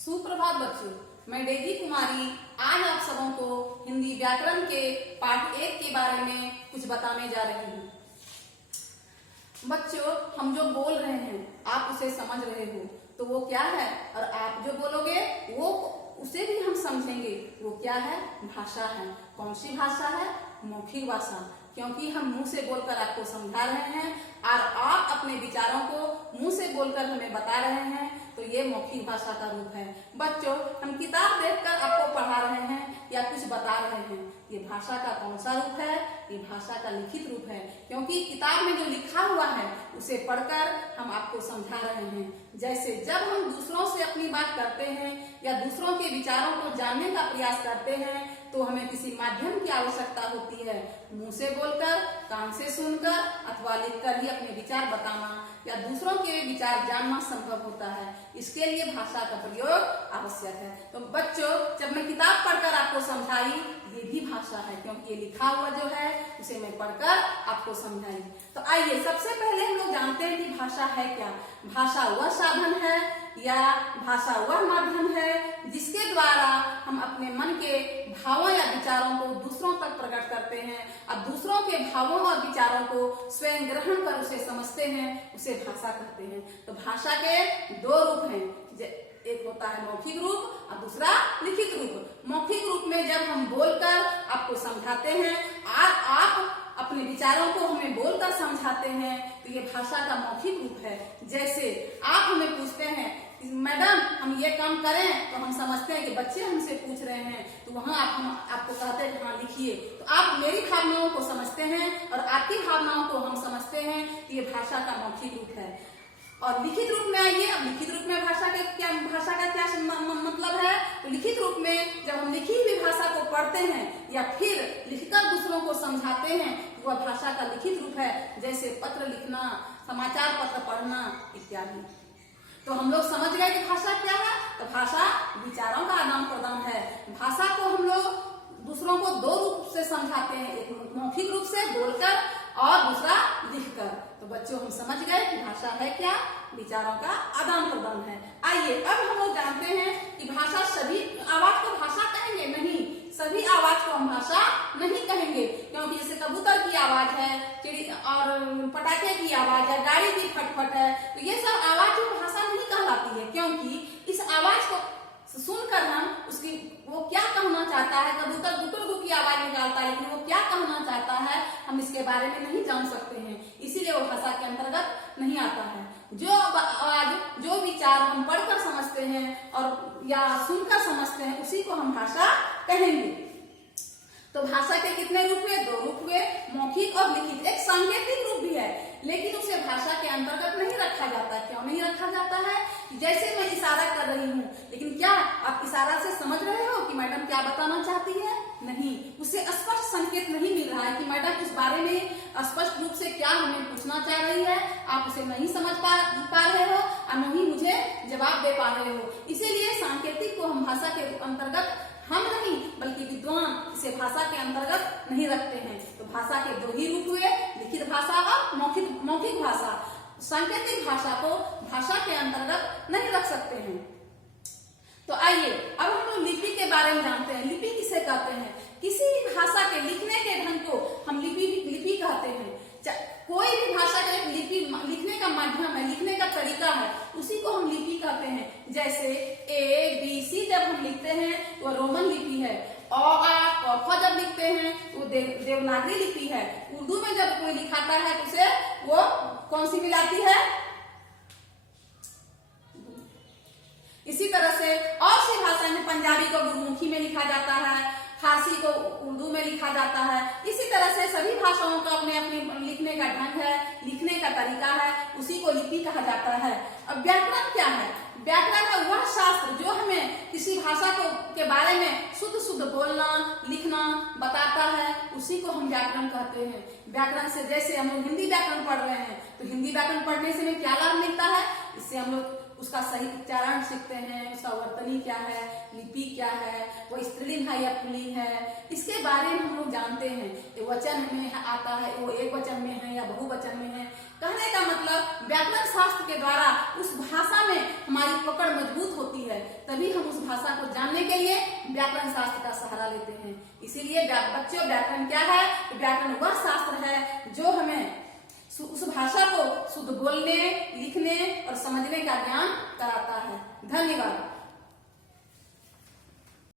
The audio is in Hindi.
सुप्रभात बच्चों, मैं डेजी कुमारी आज आप सबों को हिंदी व्याकरण के पाठ 1 के बारे में कुछ बताने जा रही हूँ। बच्चों, हम जो बोल रहे हैं आप उसे समझ रहे हो तो वो क्या है, और आप जो बोलोगे वो उसे भी हम समझेंगे। वो क्या है? भाषा है। कौन सी भाषा है? मौखिक भाषा। क्योंकि हम मुंह से बोलकर आपको समझा रहे हैं और आप अपने विचारों को मुंह से बोलकर हमें बता रहे हैं, तो ये मौखिक भाषा का रूप है। बच्चों, हम किताब देखकर आपको पढ़ा रहे हैं या कुछ बता रहे हैं, ये भाषा का कौन सा रूप है? ये भाषा का लिखित रूप है। क्योंकि किताब में जो लिखा हुआ है उसे पढ़कर हम आपको समझा रहे हैं। जैसे जब हम दूसरों से अपनी बात करते हैं या दूसरों के विचारों को जानने का प्रयास करते हैं तो हमें किसी माध्यम की आवश्यकता होती है। मुंह से बोलकर, कान से सुनकर अथवा लिखकर ही अपने विचार बताना या दूसरों के विचार जानना संभव होता है। इसके लिए भाषा का प्रयोग आवश्यक है। तो बच्चों, जब मैं किताब पढ़कर आपको समझाई, ये भी भाषा है, क्योंकि ये लिखा हुआ जो है उसे मैं पढ़कर आपको समझाई। तो आइए सबसे पहले हम लोग जानते हैं कि भाषा है क्या। भाषा वह साधन है या भाषा वह माध्यम है जिसके द्वारा हम अपने मन के भावों या विचारों को दूसरों तक प्रकट करते हैं और दूसरों के भावों और विचारों को स्वयं ग्रहण कर उसे समझते हैं, उसे भाषा कहते हैं। तो भाषा के दो रूप हैं, एक होता है मौखिक रूप और दूसरा लिखित रूप। मौखिक रूप में जब हम बोलकर आपको समझाते हैं और आप अपने विचारों को हमें बोलकर समझाते हैं तो ये भाषा का मौखिक रूप है। जैसे आप हमें पूछते हैं मैडम हम ये काम करें, तो हम समझते हैं कि बच्चे हमसे पूछ रहे हैं, तो वहां हम आपको कहते हैं कि हाँ लिखिए, तो आप मेरी भावनाओं को समझते हैं और आपकी भावनाओं को हम समझते हैं। तो ये भाषा का मौखिक रूप है। और लिखित रूप में आइए, अब लिखित रूप में भाषा का क्या मतलब है? तो लिखित रूप में जब हम लिखी हुई भाषा को पढ़ते हैं या फिर लिखकर दूसरों को समझाते हैं, वह भाषा का लिखित रूप है। जैसे पत्र लिखना, समाचार पत्र पढ़ना इत्यादि। तो हम लोग समझ गए कि भाषा क्या है। तो भाषा विचारों का आदान प्रदान है। भाषा को हम लोग दूसरों को दो रूप से समझाते हैं, एक मौखिक रूप से बोलकर और दूसरा लिखकर। तो बच्चों, हम समझ गए कि भाषा है क्या? विचारों का आदान प्रदान है। आइए अब हम लोग जानते हैं कि भाषा, सभी आवाज को भाषा कहेंगे? नहीं, सभी आवाज को हम भाषा नहीं कहेंगे। क्योंकि जैसे कबूतर की आवाज है, चिड़ी और पटाखे की आवाज है, गाड़ी की फटफट है, तो ये सब आवाज भाषा नहीं कहलाती है। क्योंकि इस आवाज को सुनकर हम उसकी वो क्या कहना चाहता है, कबूतर गुटुरगु की आवाज निकालता है, लेकिन वो क्या कहना चाहता है हम इसके बारे में नहीं जान सकते हैं, इसीलिए वो भाषा के अंतर्गत नहीं आता है। जो आवाज, जो विचार हम पढ़कर समझते हैं और या सुनकर समझते हैं, उसी को हम भाषा कहेंगे। तो भाषा के कितने रूप हुए? दो रूप हुए, मौखिक और लिखित। एक सांकेतिक रूप भी है, लेकिन उसे भाषा के अंतर्गत नहीं रखा जाता है। क्यों नहीं रखा जाता है? जैसे मैं इशारा कर रही हूँ, लेकिन क्या आप इशारा से समझ रहे हो कि मैडम क्या बताना चाहती है? नहीं, उसे स्पष्ट संकेत नहीं मिल रहा है कि मैडम इस बारे में स्पष्ट रूप से क्या हमें पूछना चाह रही है। आप उसे नहीं समझ पा रहे हो और नहीं मुझे जवाब दे पा रहे हो। इसीलिए सांकेतिक को हम भाषा के अंतर्गत हम नहीं बल्कि विद्वान इसे भाषा के अंतर्गत नहीं रखते हैं। तो भाषा के दो ही रूप हुए, लिखित भाषा और मौखिक भाषा। सांकेतिक भाषा को भाषा के अंतर्गत नहीं रख सकते हैं। तो आइए अब हम लोग लिपि के बारे में जानते हैं। लिपि किसे कहते हैं? किसी भी भाषा के लिखने के ढंग को हम लिपि कहते हैं। कोई भी भाषा का एक लिपि लिखने का माध्यम है, लिखने का तरीका है, उसी को हम लिपि कहते हैं। जैसे ABC जब हम लिखते हैं वो रोमन लिपि है, क जब लिखते हैं वो देवनागरी लिपि है। उर्दू में जब कोई लिखाता है तो उसे वो कौन सी मिलाती है? इसी तरह से और सी भाषा में पंजाबी को गुरमुखी में लिखा जाता है, फारसी को उर्दू में लिखा जाता है। इसी तरह से सभी भाषाओं का अपने अपने लिखने का ढंग है, लिखने का तरीका है, उसी को लिपि कहा जाता है। अब व्याकरण क्या है? व्याकरण है वह शास्त्र जो हमें किसी भाषा के बारे में शुद्ध शुद्ध बोलना, लिखना बताता है, उसी को हम व्याकरण कहते हैं। व्याकरण से जैसे हम लोग हिंदी व्याकरण पढ़ रहे हैं, तो हिंदी व्याकरण पढ़ने से हमें क्या लाभ मिलता है? इससे हम लोग उसका सही उच्चारण सीखते हैं, उसका वर्तनी क्या है, लिपि क्या है, वो स्त्रीलिंग है या पुल्लिंग है, इसके बारे में हम लोग जानते हैं। ये वचन में आता है, वो एक वचन में है या बहुवचन में है। कहने का मतलब व्याकरण शास्त्र के द्वारा उस भाषा में हमारी पकड़ मजबूत होती है, तभी हम उस भाषा को जानने के लिए व्याकरण शास्त्र का सहारा लेते हैं। इसीलिए बच्चों, व्याकरण क्या है? व्याकरण वह शास्त्र है जो हमें उस भाषा को शुद्ध बोलने, लिखने और समझने का ज्ञान कराता है। धन्यवाद।